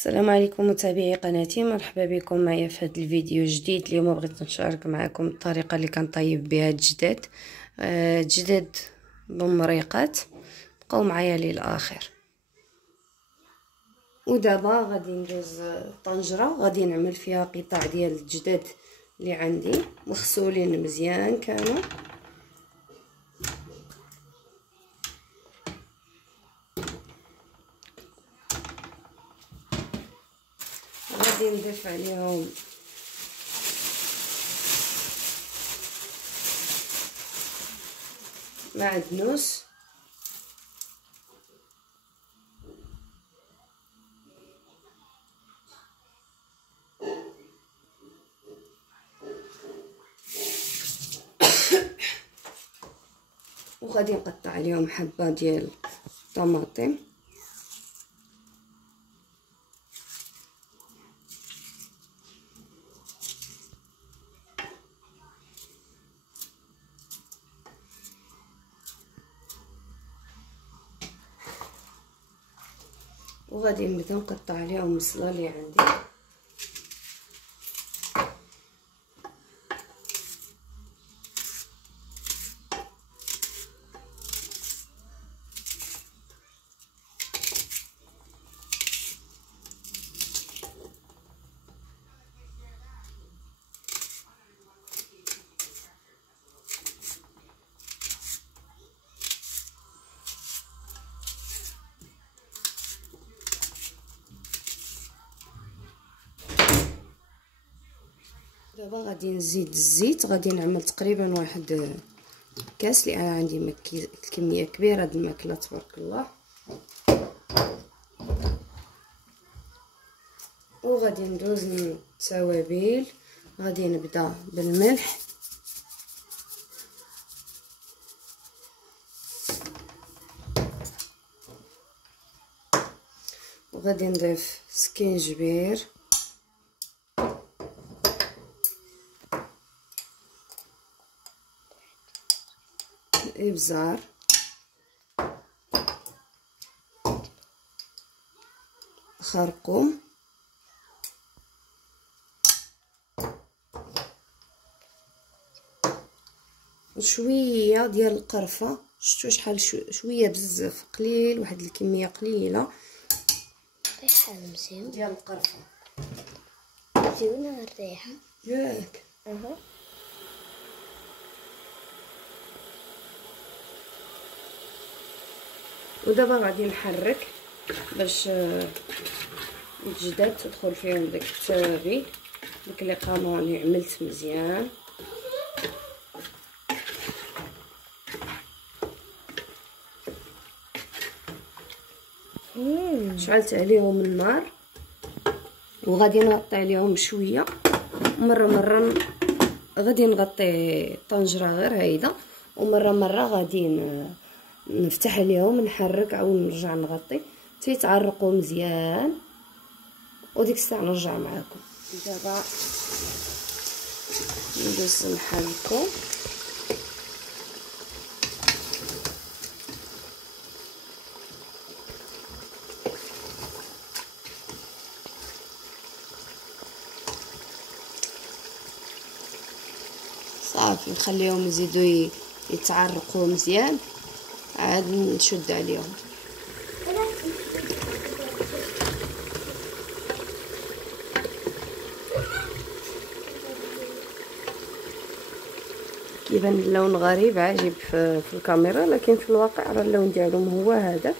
السلام عليكم متابعي قناتي، مرحبا بكم معايا في هذا الفيديو جديد. اليوم بغيت نشارك معكم الطريقه اللي كنطيب بها الجداد بالمريقات. بقاو معايا للاخر. ودابا غادي ندوز الطنجره، غادي نعمل فيها قطع ديال الجداد اللي عندي مغسولين مزيان كانوا. غادي نضيف عليهم معدنوس وغادي نقطع عليهم حبه ديال الطماطم وغادي نبدا نقطع عليهم البصله اللي عندي. دابا غادي نزيد الزيت، غادي نعمل تقريبا واحد كاس لان عندي كميه كبيره د الماكله تبارك الله. وغادي ندوز للتوابل. غادي نبدا بالملح، وغادي نضيف سكينجبير، الابزار، خرقوم، وشويه ديال القرفه. شفتوا شحال شويه بزاف قليل، واحد الكميه قليله ريحه مزيان ديال القرفه. زينه الريحه ياك. ودابا غادي نحرك باش الجداد تدخل فيهم داك التوابل، داك لي قانون اللي عملت مزيان. شعلت عليهم النار وغادي نغطي عليهم شويه، مره غادي نغطي الطنجره غير هيدا، ومره غادي نفتح عليهم نحرك عاود نرجع نغطي تيتعرقوا مزيان، وديك الساعه نرجع معكم. دابا ندوز نحركو. صافي نخليهم يزيدوا يتعرقوا مزيان، عاد نشد عليهم. كيبان اللون غريب عجيب في الكاميرا، لكن في الواقع راه اللون ديالهم هو هذاك.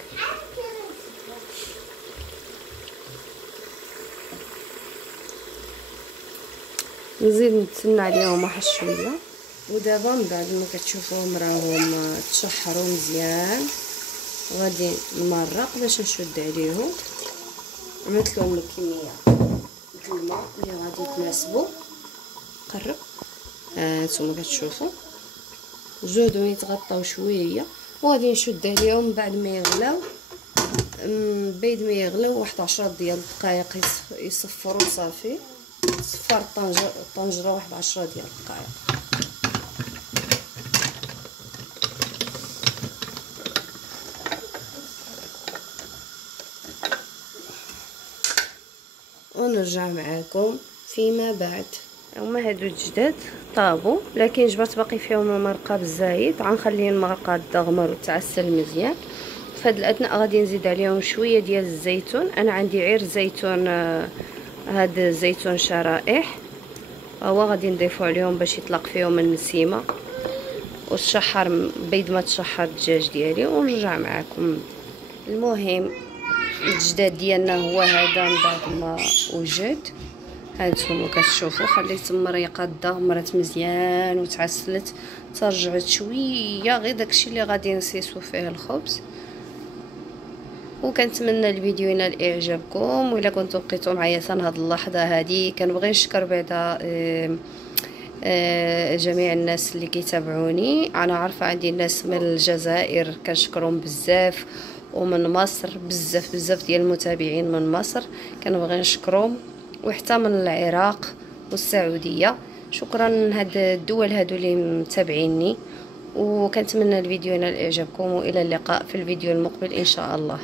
نزيد نتسنى عليهم واحد شويه. ودابا من بعد ما كتشوفوهم راهم تشحروا مزيان، غادي نمرق باش نشد عليهم. عملت لهم الكميه د الماء اللي غادي تناسبو. قرب نتوما كتشوفوا جودو يتغطاو شويه، وغادي نشد عليهم بعد ما يغلاو. بعد ما يغلاو واحد 10 ديال الدقائق يصفروا صافي. صفر الطنجره واحد 10 ديال الدقائق. ونرجع معاكم فيما بعد. هما هادو الجداد طابوا، لكن جبرت باقي فيهم المرقه بالزايد، غنخلي المرقه تغمر وتعسل مزيان. فهاد الاثناء غادي نزيد عليهم شويه ديال الزيتون. انا عندي غير زيتون، هاد الزيتون شرائح هو غادي نضيفو عليهم باش يطلق فيهم النسيمه، والشحر بيض ما تشحر الدجاج ديالي ونرجع معكم. المهم الجداد ديالنا هو هذا من بعد ما وجد. هانتوما كتشوفوا خليت المريقه دغمرت مزيان وتعسلت، ترجعت شويه غير داكشي اللي غادي نسيسو فيه الخبز. وكنتمنى الفيديو ينال اعجابكم، والا كنتو بقيتو معايا حتى لهاد اللحظه هادي كنبغي نشكر بعدا جميع الناس اللي كيتابعوني. انا عارفه عندي ناس من الجزائر كنشكرهم بزاف، ومن مصر بزاف ديال المتابعين من مصر كنبغي نشكرهم، وحتى من العراق والسعوديه. شكرا لهاد الدول هادو اللي متابعيني، وكنتمنى الفيديو ينال اعجابكم، والى اللقاء في الفيديو المقبل ان شاء الله.